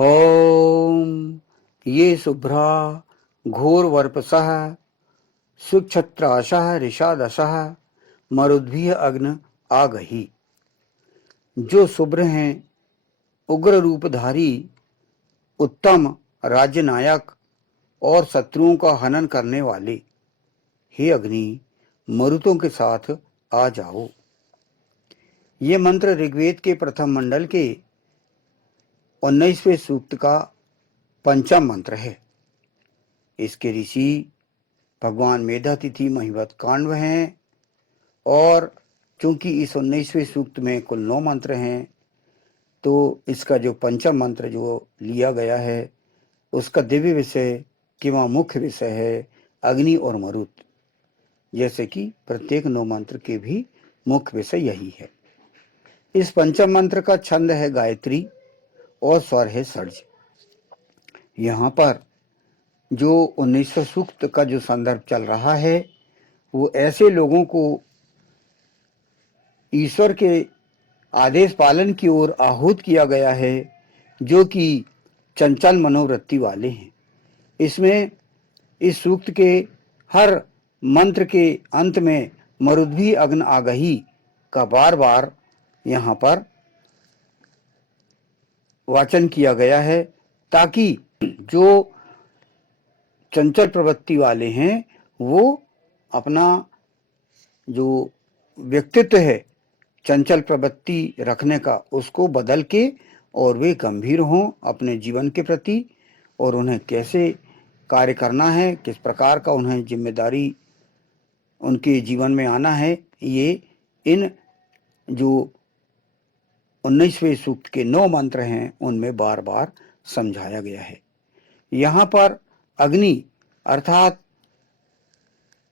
ॐ ये शुभ्रा घोरवर्पसः सुक्षत्राशः ऋषादशः मरुद्भिः अग्न आगहि। जो शुभ्र हैं, उग्र रूपधारी, उत्तम राज्य नायक और शत्रुओं का हनन करने वाले, हे अग्नि, मरुतों के साथ आ जाओ। ये मंत्र ऋग्वेद के प्रथम मंडल के 19वें सूक्त का पंचम मंत्र है। इसके ऋषि भगवान मेधातिथि महिवत काण्व हैं और चूंकि इस 19वें सूक्त में कुल 9 मंत्र हैं, तो इसका जो पंचम मंत्र जो लिया गया है उसका दिव्य विषय किंवा मुख्य विषय है अग्नि और मरुत, जैसे कि प्रत्येक 9 मंत्र के भी मुख्य विषय यही है। इस पंचम मंत्र का छंद है गायत्री और स्वर है षड्ज। यहाँ पर जो 19वें सूक्त का जो संदर्भ चल रहा है वो ऐसे लोगों को ईश्वर के आदेश पालन की ओर आहूत किया गया है जो कि चंचल मनोवृत्ति वाले हैं। इसमें इस सूक्त के हर मंत्र के अंत में मरुद्भी अग्न आगही का बार बार यहाँ पर वाचन किया गया है, ताकि जो चंचल प्रवृत्ति वाले हैं वो अपना जो व्यक्तित्व है चंचल प्रवृत्ति रखने का उसको बदल के और वे गंभीर हों अपने जीवन के प्रति और उन्हें कैसे कार्य करना है, किस प्रकार का उन्हें जिम्मेदारी उनके जीवन में आना है, ये इन जो 19वें सूक्त के 9 मंत्र हैं उनमें बार बार समझाया गया है। यहाँ पर अग्नि अर्थात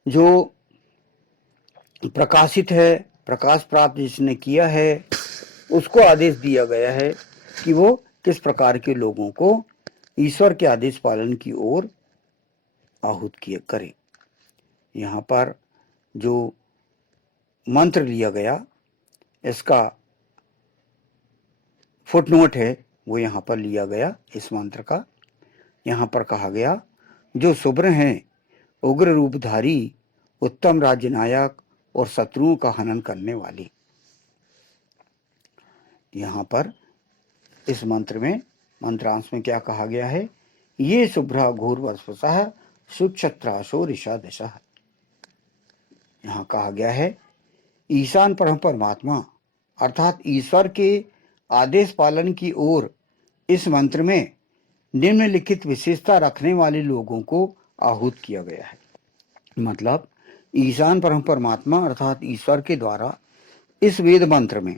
जो प्रकाशित है, प्रकाश प्राप्त जिसने किया है, उसको आदेश दिया गया है कि वो किस प्रकार के लोगों को ईश्वर के आदेश पालन की ओर आहूत किया करे। यहाँ पर जो मंत्र लिया गया इसका फुटनोट है वो यहाँ पर लिया गया इस मंत्र का। यहाँ पर कहा गया जो शुभ्र हैं, उग्र रूपधारी, उत्तम राज्य नायक और शत्रुओं का हनन करने वाले। यहाँ पर इस मंत्र में मंत्रांश में क्या कहा गया है? ये शुभ्रा घोर वर्षसः सुक्षत्राशो ऋषादशः। यहाँ कहा गया है ईशान परम परमात्मा अर्थात ईश्वर के आदेश पालन की ओर इस मंत्र में निम्नलिखित विशेषता रखने वाले लोगों को आहूत किया गया है। मतलब ईशान परम परमात्मा अर्थात ईश्वर के द्वारा इस वेद मंत्र में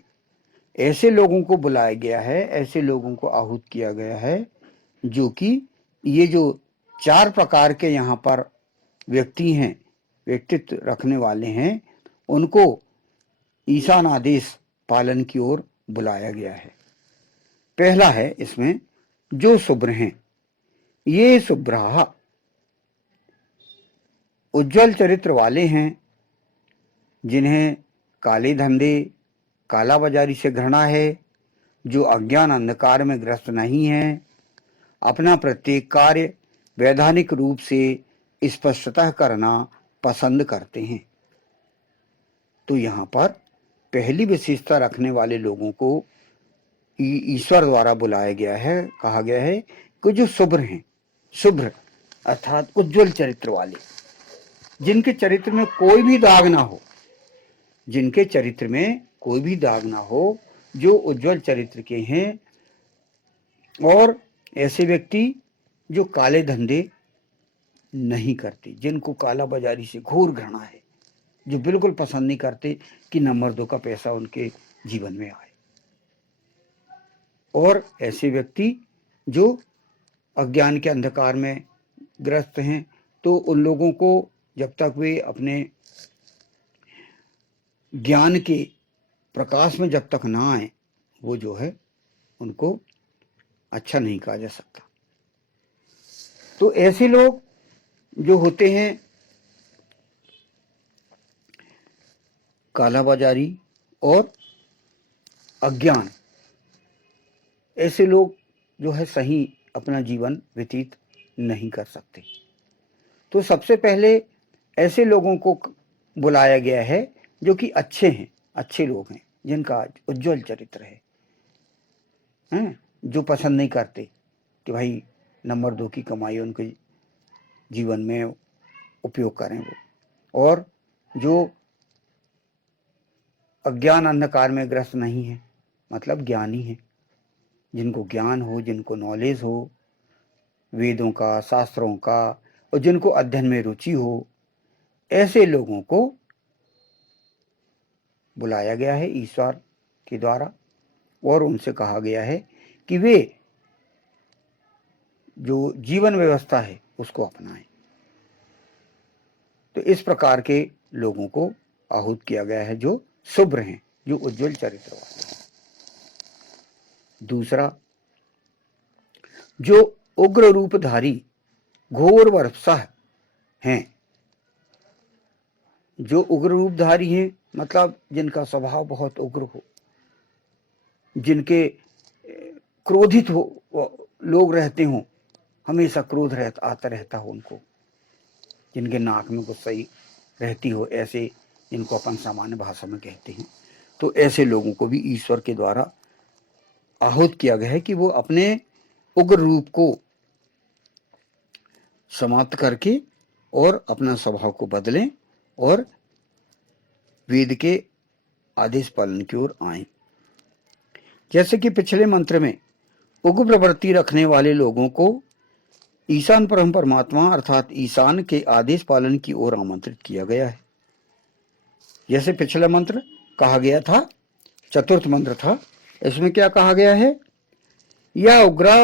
ऐसे लोगों को बुलाया गया है, ऐसे लोगों को आहूत किया गया है जो कि ये जो 4 प्रकार के यहाँ पर व्यक्ति हैं, व्यक्तित्व रखने वाले हैं, उनको ईशान आदेश पालन की ओर बुलाया गया है। पहला है इसमें जो शुभ्र हैं, ये शुभ्रा उज्जवल चरित्र वाले हैं, जिन्हें काले धंधे काला बाजारी से घृणा है, जो अज्ञान अंधकार में ग्रस्त नहीं है, अपना प्रत्येक कार्य वैधानिक रूप से स्पष्टतः करना पसंद करते हैं। तो यहाँ पर पहली विशेषता रखने वाले लोगों को ईश्वर द्वारा बुलाया गया है, कहा गया है कि जो शुभ्र हैं, शुभ्र अर्थात उज्जवल चरित्र वाले, जिनके चरित्र में कोई भी दाग ना हो, जिनके चरित्र में कोई भी दाग ना हो, जो उज्जवल चरित्र के हैं, और ऐसे व्यक्ति जो काले धंधे नहीं करते, जिनको काला बाजारी से घोर घृणा है, जो बिल्कुल पसंद नहीं करते कि नंबर 2 का पैसा उनके जीवन में आए, और ऐसे व्यक्ति जो अज्ञान के अंधकार में ग्रस्त हैं, तो उन लोगों को जब तक वे अपने ज्ञान के प्रकाश में जब तक ना आए, वो जो है उनको अच्छा नहीं कहा जा सकता। तो ऐसे लोग जो होते हैं काला बाजारी और अज्ञान, ऐसे लोग जो है सही अपना जीवन व्यतीत नहीं कर सकते। तो सबसे पहले ऐसे लोगों को बुलाया गया है जो कि अच्छे हैं, अच्छे लोग हैं, जिनका उज्जवल चरित्र है, हैं, जो पसंद नहीं करते कि भाई नंबर 2 की कमाई उनके जीवन में उपयोग करें वो, और जो अज्ञान अंधकार में ग्रस्त नहीं है, मतलब ज्ञानी है, जिनको ज्ञान हो, जिनको नॉलेज हो वेदों का, शास्त्रों का, और जिनको अध्ययन में रुचि हो, ऐसे लोगों को बुलाया गया है ईश्वर के द्वारा, और उनसे कहा गया है कि वे जो जीवन व्यवस्था है उसको अपनाएं। तो इस प्रकार के लोगों को आहूत किया गया है जो शुभ्र हैं, जो उज्जवल चरित्र वाले हैं। दूसरा, जो उग्र रूपधारी घोर वर्षा हैं, जो उग्र रूपधारी हैं मतलब जिनका स्वभाव बहुत उग्र हो, जिनके क्रोधित हो लोग रहते हों, हमेशा क्रोध आता रहता हो उनको, जिनके नाक में गुस्सा ही रहती हो, ऐसे जिनको अपन सामान्य भाषा में कहते हैं। तो ऐसे लोगों को भी ईश्वर के द्वारा आहूत किया गया है कि वो अपने उग्र रूप को समाप्त करके और अपना स्वभाव को बदलें और वेद के आदेश पालन की ओर आए। जैसे कि पिछले मंत्र में उग्र प्रवृत्ति रखने वाले लोगों को ईशान परम परमात्मा अर्थात ईशान के आदेश पालन की ओर आमंत्रित किया गया है। जैसे पिछला मंत्र कहा गया था, चतुर्थ मंत्र था, इसमें क्या कहा गया है, या उग्रा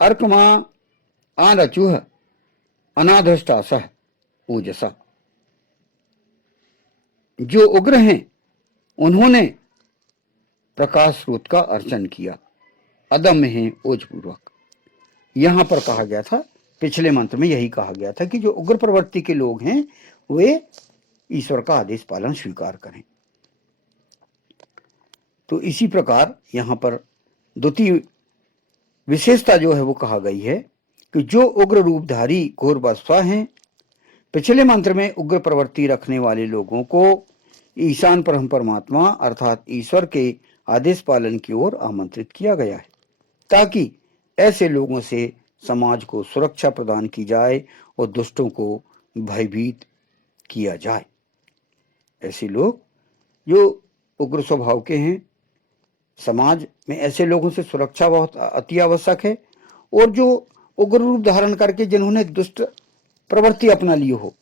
अर्कमा आनचुह अनाधष्टासह ओजसा। जो उग्र हैं उन्होंने प्रकाश स्रोत का अर्चन किया, अदम्य है ओजपूर्वक। यहां पर कहा गया था, पिछले मंत्र में यही कहा गया था कि जो उग्र प्रवृत्ति के लोग हैं वे ईश्वर का आदेश पालन स्वीकार करें। तो इसी प्रकार यहां पर द्वितीय विशेषता जो है वो कहा गई है कि जो उग्र रूपधारी घोर बसवा हैं, पिछले मंत्र में उग्र प्रवृत्ति रखने वाले लोगों को ईशान परम परमात्मा अर्थात ईश्वर के आदेश पालन की ओर आमंत्रित किया गया है, ताकि ऐसे लोगों से समाज को सुरक्षा प्रदान की जाए और दुष्टों को भयभीत किया जाए। ऐसे लोग जो उग्र स्वभाव के हैं, समाज में ऐसे लोगों से सुरक्षा बहुत अति आवश्यक है, और जो उग्र रूप धारण करके जिन्होंने दुष्ट प्रवृत्ति अपना ली हो,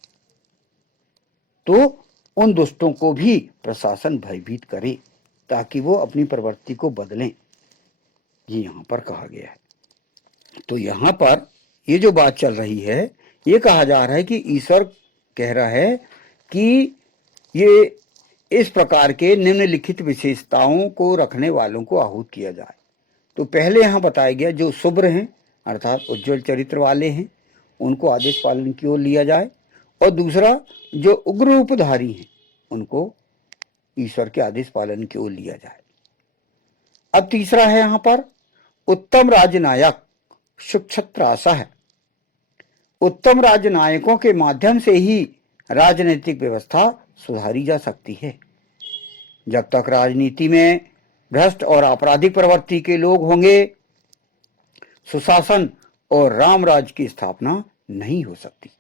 तो उन दुष्टों को भी प्रशासन भयभीत करे ताकि वो अपनी प्रवृत्ति को बदलें, ये यहां पर कहा गया है। तो यहां पर ये जो बात चल रही है, ये कहा जा रहा है कि ईश्वर कह रहा है कि ये इस प्रकार के निम्नलिखित विशेषताओं को रखने वालों को आहूत किया जाए। तो पहले यहां बताया गया जो शुभ्र हैं अर्थात उज्जवल चरित्र वाले हैं, उनको आदेश पालन की ओर लिया जाए, और दूसरा जो उग्र रूपधारी हैं उनको ईश्वर के आदेश पालन की ओर लिया जाए। अब तीसरा है यहां पर उत्तम राजनायक सुक्षत्रासा है। उत्तम राजनायकों के माध्यम से ही राजनीतिक व्यवस्था सुधारी जा सकती है। जब तक राजनीति में भ्रष्ट और आपराधिक प्रवृत्ति के लोग होंगे, सुशासन और रामराज की स्थापना नहीं हो सकती।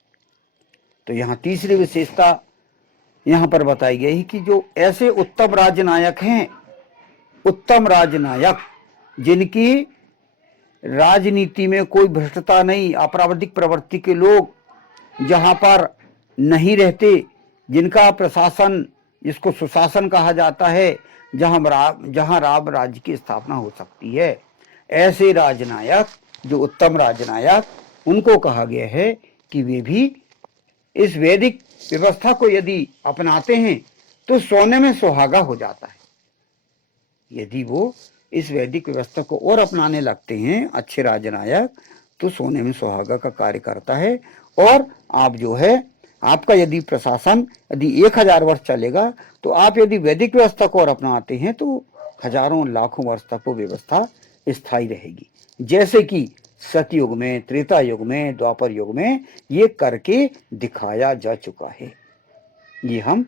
तो यहां तीसरी विशेषता यहां पर बताई गई कि जो ऐसे उत्तम राजनायक हैं, उत्तम राजनायक जिनकी राजनीति में कोई भ्रष्टता नहीं, आपराधिक प्रवृत्ति के लोग जहां पर नहीं रहते, जिनका प्रशासन जिसको सुशासन कहा जाता है, जहां राम राज्य की स्थापना हो सकती है, ऐसे राजनायक जो उत्तम राजनायक, उनको कहा गया है कि वे भी इस वैदिक व्यवस्था को यदि अपनाते हैं तो सोने में सुहागा हो जाता है। यदि वो इस वैदिक व्यवस्था को और अपनाने लगते हैं अच्छे राजनायक, तो सोने में सुहागा का कार्य करता है। और आप जो है, आपका यदि प्रशासन यदि 1000 वर्ष चलेगा, तो आप यदि वैदिक व्यवस्था को और अपनाते हैं तो हजारों लाखों वर्ष तक वो व्यवस्था स्थायी रहेगी। जैसे कि सतयुग में, त्रेता युग में, द्वापर युग में ये करके दिखाया जा चुका है। ये हम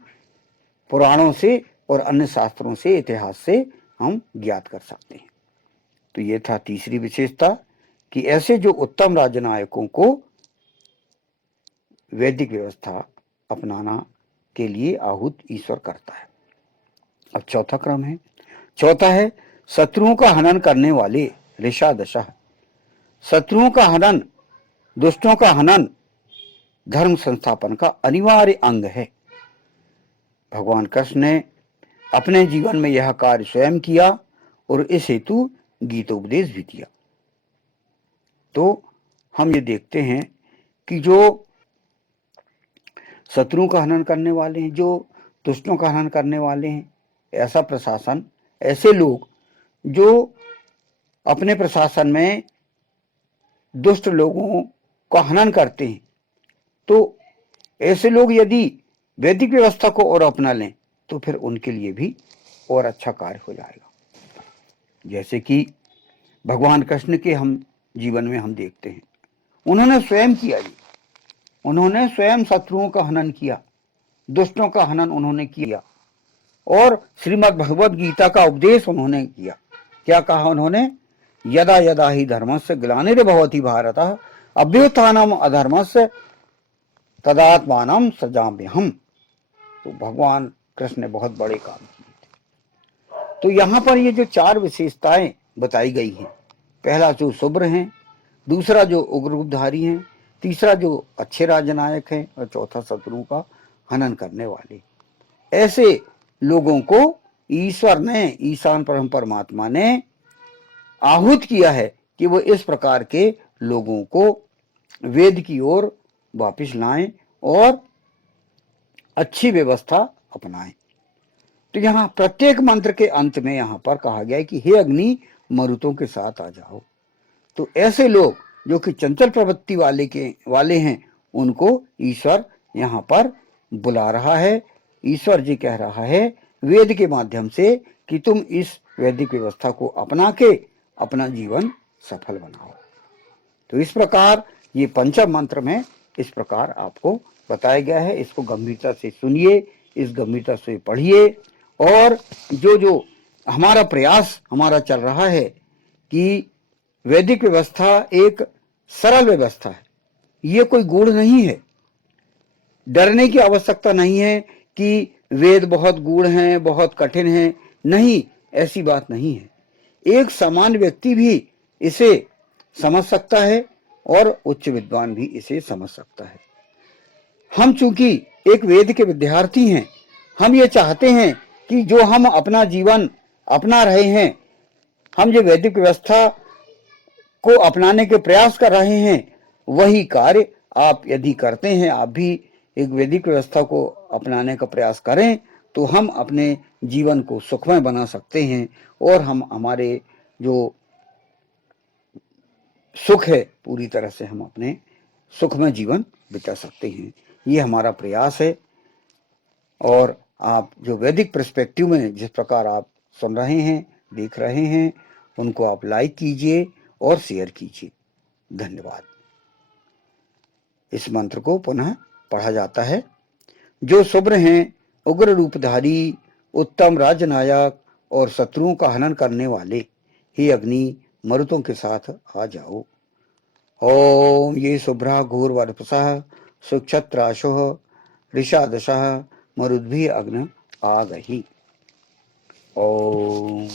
पुराणों से और अन्य शास्त्रों से, इतिहास से हम ज्ञात कर सकते हैं। तो ये था तीसरी विशेषता कि ऐसे जो उत्तम राजनायकों को वैदिक व्यवस्था अपनाना के लिए आहूत ईश्वर करता है। अब चौथा क्रम है, चौथा है शत्रुओं का हनन करने वाले ऋषादशः। शत्रुओं का हनन, दुष्टों का हनन धर्म संस्थापन का अनिवार्य अंग है। भगवान कृष्ण ने अपने जीवन में यह कार्य स्वयं किया और इस हेतु गीतोपदेश भी दिया। तो हम ये देखते हैं कि जो शत्रुओं का हनन करने वाले हैं, जो दुष्टों का हनन करने वाले हैं, ऐसा प्रशासन, ऐसे लोग जो अपने प्रशासन में दुष्ट लोगों का हनन करते हैं, तो ऐसे लोग यदि वैदिक व्यवस्था को और अपना लें तो फिर उनके लिए भी और अच्छा कार्य हो जाएगा। जैसे कि भगवान कृष्ण के हम जीवन में हम देखते हैं, उन्होंने स्वयं किया ये, उन्होंने स्वयं शत्रुओं का हनन किया, दुष्टों का हनन उन्होंने किया और श्रीमद् भगवद गीता का उपदेश उन्होंने किया। क्या कहा उन्होंने? यदा यदा ही धर्मस्य ग्लानिर्भवति भारत अभ्युत्थानम अधर्मस्य तदात्मानं सृजाम्यहम्। तो भगवान कृष्ण ने बहुत बड़े काम किए थे। तो यहां पर ये जो चार विशेषताएं बताई गई हैं, पहला जो शुभ्र हैं, दूसरा जो उग्र रूपधारी हैं, तीसरा जो अच्छे राजनायक हैं और चौथा शत्रुओं का हनन करने वाले, ऐसे लोगों को ईश्वर ने, ईशान परम परमात्मा ने आहूत किया है कि वो इस प्रकार के लोगों को वेद की ओर वापस लाएं और अच्छी व्यवस्था अपनाएं। तो यहाँ प्रत्येक मंत्र के अंत में यहाँ पर कहा गया है कि हे अग्नि मरुतों के साथ आ जाओ। तो ऐसे लोग जो कि चंचल प्रवृत्ति वाले हैं, उनको ईश्वर यहाँ पर बुला रहा है। ईश्वर जी कह रहा है वेद के माध्यम से कि तुम इस वैदिक व्यवस्था को अपना के अपना जीवन सफल बनाओ। तो इस प्रकार ये पंचम मंत्र में इस प्रकार आपको बताया गया है। इसको गंभीरता से सुनिए, इस गंभीरता से पढ़िए और जो जो हमारा प्रयास हमारा चल रहा है कि वैदिक व्यवस्था एक सरल व्यवस्था है, ये कोई गूढ़ नहीं है। डरने की आवश्यकता नहीं है कि वेद बहुत गूढ़ हैं, बहुत कठिन हैं, नहीं, ऐसी बात नहीं है। एक सामान्य व्यक्ति भी इसे समझ सकता है और उच्च विद्वान भी इसे समझ सकता है। हम चूंकि एक वेद के विद्यार्थी हैं, हम ये चाहते हैं कि जो हम अपना जीवन अपना रहे हैं, हम जो वैदिक व्यवस्था को अपनाने के प्रयास कर रहे हैं, वही कार्य आप यदि करते हैं, आप भी एक वैदिक व्यवस्था को अपनाने का प्रयास करें, तो हम अपने जीवन को सुखमय बना सकते हैं और हम हमारे जो सुख है पूरी तरह से हम अपने सुखमय जीवन बिता सकते हैं। ये हमारा प्रयास है। और आप जो वैदिक पर्सपेक्टिव में जिस प्रकार आप सुन रहे हैं, देख रहे हैं, उनको आप लाइक कीजिए और शेयर कीजिए। धन्यवाद। इस मंत्र को पुनः पढ़ा जाता है। जो शुभ्र हैं, उग्र रूपधारी, उत्तम राजनायक और शत्रुओं का हनन करने वाले, हे अग्नि मरुतों के साथ आ जाओ। ओम ये शुभ्रा घोरवर्पसः सुक्षत्राशुः ऋषादशः मरुद्भिः अग्न आगहि। ओम।